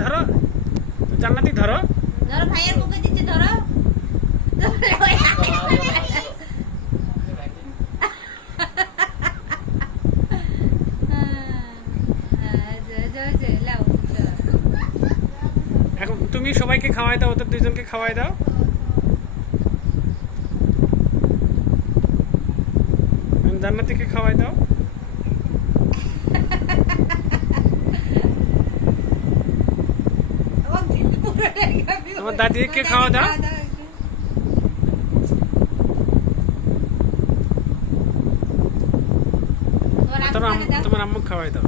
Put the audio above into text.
ধরো। জান্নাতি ধরো। ধরো ভাইয়ের মুখে ধরো। এখন তুমি সবাইকে খাওয়াই দাও ওদের দুজনকে খাওয়াই দাও। জান্নাতিকে খাওয়াই দাও। তোমার দাদিকে খাওয়া দাও তোমার আম্মু তোমার আম্মু খাওয়াই দাও